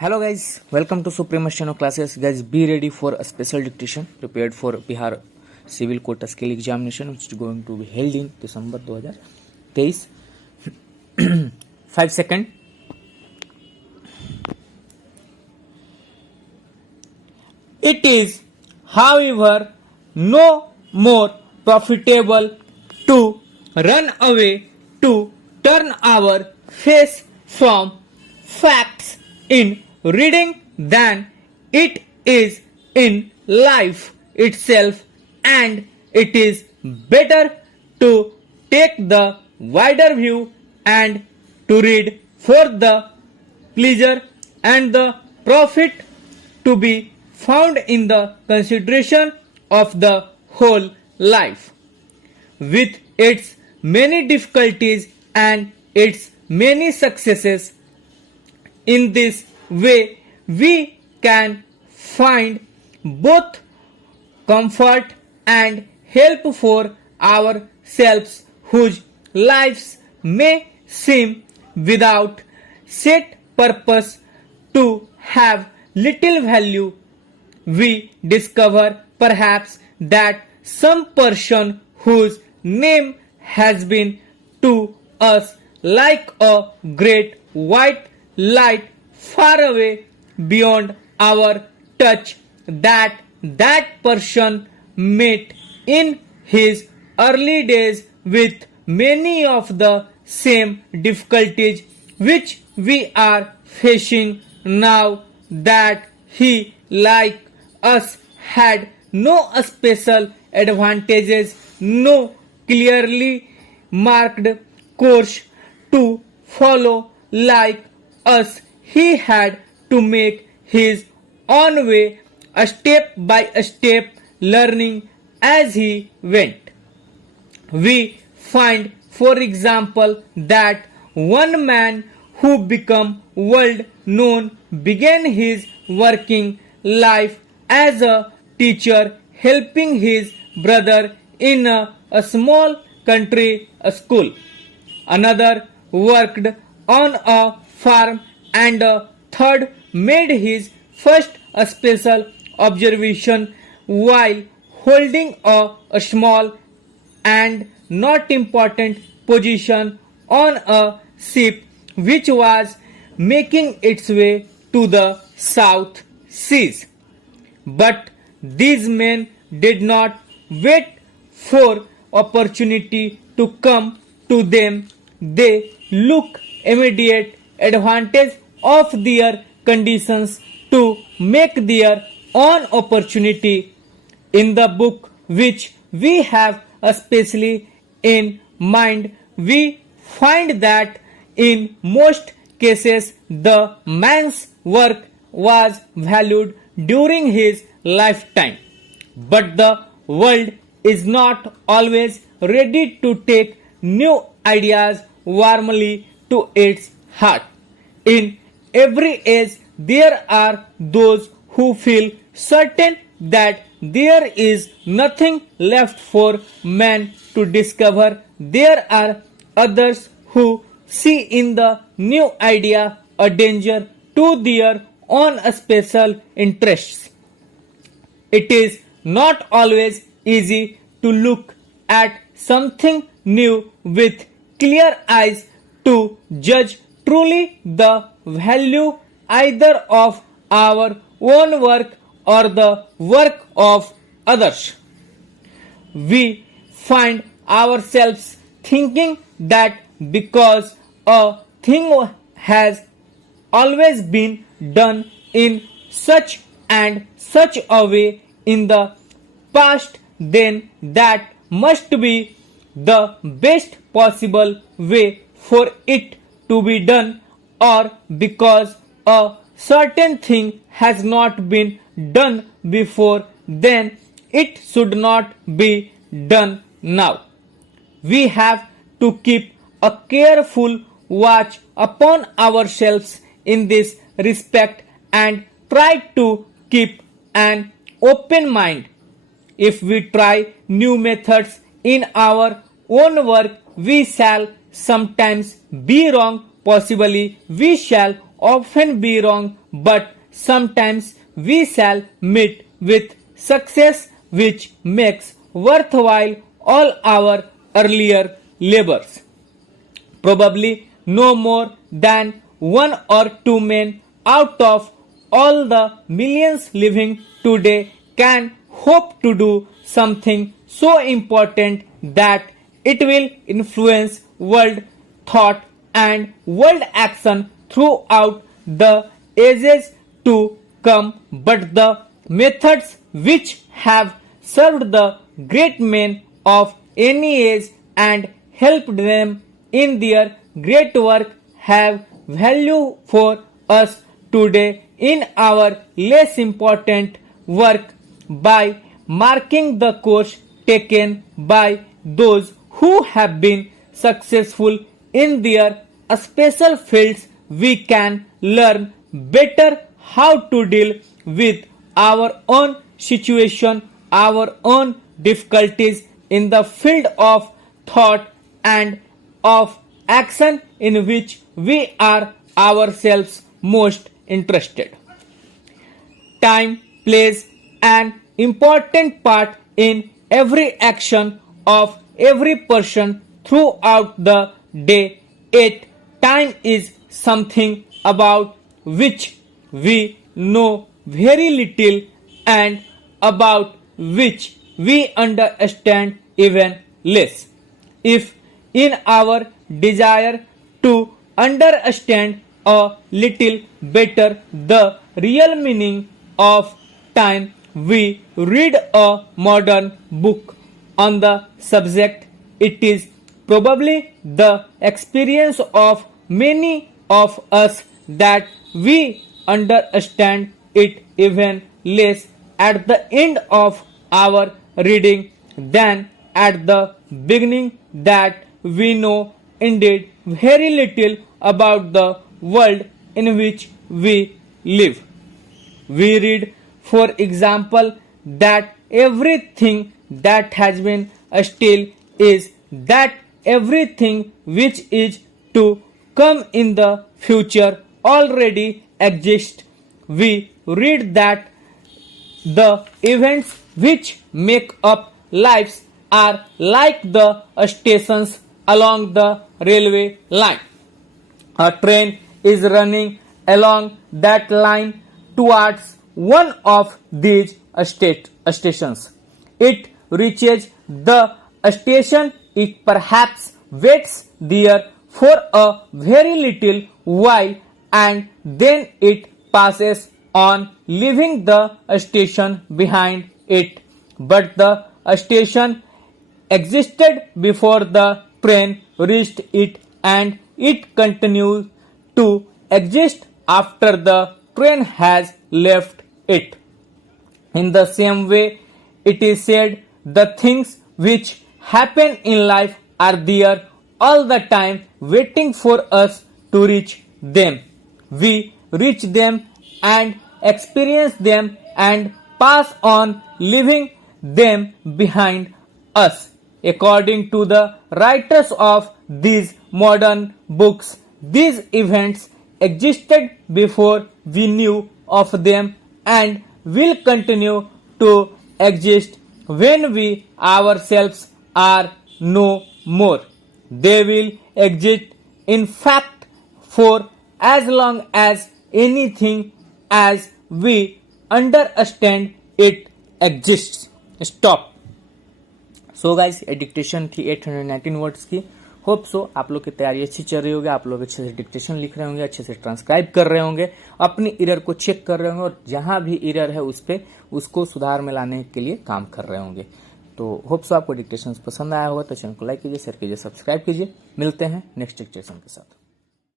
Hello guys, welcome to Supreme Steno classes. Guys, be ready for a special dictation prepared for Bihar Civil Quota Skill Examination, which is going to be held in December 2023. 5 seconds. It is, however, no more profitable to run away, to turn our face from facts in reading than it is in life itself, and it is better to take the wider view and to read for the pleasure and the profit to be found in the consideration of the whole life, with its many difficulties and its many successes. In this way, we can find both comfort and help for ourselves whose lives may seem without set purpose to have little value. We discover perhaps that some person whose name has been to us like a great white light far away beyond our touch, that person met in his early days with many of the same difficulties which we are facing now, that he like us had no special advantages, no clearly marked course to follow like us. He had to make his own way, a step by step, learning as he went. We find, for example, that one man who became world known began his working life as a teacher, helping his brother in a small country school. Another worked on a farm, and a third made his first special observation while holding a small and not important position on a ship which was making its way to the South Seas. But these men did not wait for opportunity to come to them. They look immediate advantage of their conditions to make their own opportunity. In the book which we have especially in mind, we find that in most cases the man's work was valued during his lifetime, but the world is not always ready to take new ideas warmly to its heart. In every age, there are those who feel certain that there is nothing left for man to discover. There are others who see in the new idea a danger to their own special interests. It is not always easy to look at something new with clear eyes to judge truly the value either of our own work or the work of others. We find ourselves thinking that because a thing has always been done in such and such a way in the past, then that must be the best possible way for it to be done, or because a certain thing has not been done before, then it should not be done now. We have to keep a careful watch upon ourselves in this respect and try to keep an open mind. If we try new methods in our own work, we shall sometimes be wrong, possibly we shall often be wrong, but sometimes we shall meet with success which makes worthwhile all our earlier labors. Probably no more than 1 or 2 men out of all the millions living today can hope to do something so important that it will influence world thought and world action throughout the ages to come, but the methods which have served the great men of any age and helped them in their great work have value for us today in our less important work by marking the course taken by those who have been successful in their special fields. We can learn better how to deal with our own situation, our own difficulties in the field of thought and of action in which we are ourselves most interested. Time plays an important part in every action of every person throughout the day. Yet time is something about which we know very little and about which we understand even less. If in our desire to understand a little better the real meaning of time, we read a modern book on the subject, it is probably the experience of many of us that we understand it even less at the end of our reading than at the beginning, that we know indeed very little about the world in which we live. We read, for example, that everything that has been still is that everything which is to come in the future already exists. We read that the events which make up lives are like the stations along the railway line. A train is running along that line towards one of these stations. It reaches the station, it perhaps waits there for a very little while, and then it passes on, leaving the station behind it. But the station existed before the train reached it, and it continues to exist after the train has left it. In the same way, it is said the things which happen in life are there all the time waiting for us to reach them. We reach them and experience them and pass on, leaving them behind us. According to the writers of these modern books, these events existed before we knew of them and will continue to exist when we ourselves are no more. They will exist, in fact, for as long as anything as we understand it exists. Stop. So guys, ये dictation थी 819 words की. Hope so आप लोग की तैयारी अच्छी चल रही होगी, आप लोग अच्छे से डिक्टेशन लिख रहे होंगे, अच्छे से ट्रांसक्राइब कर रहे होंगे, अपनी एरर को चेक कर रहे होंगे और जहां भी एरर है उस पे उसको सुधार में लाने के लिए काम कर रहे होंगे. तो होप सो आपको डिक्टेशन पसंद आया होगा तो चैनल को लाइक कीजिए, शेयर कीजिए, सब्सक्राइब कीजिए. मिलते हैं नेक्स्ट डिक्टेशन के साथ.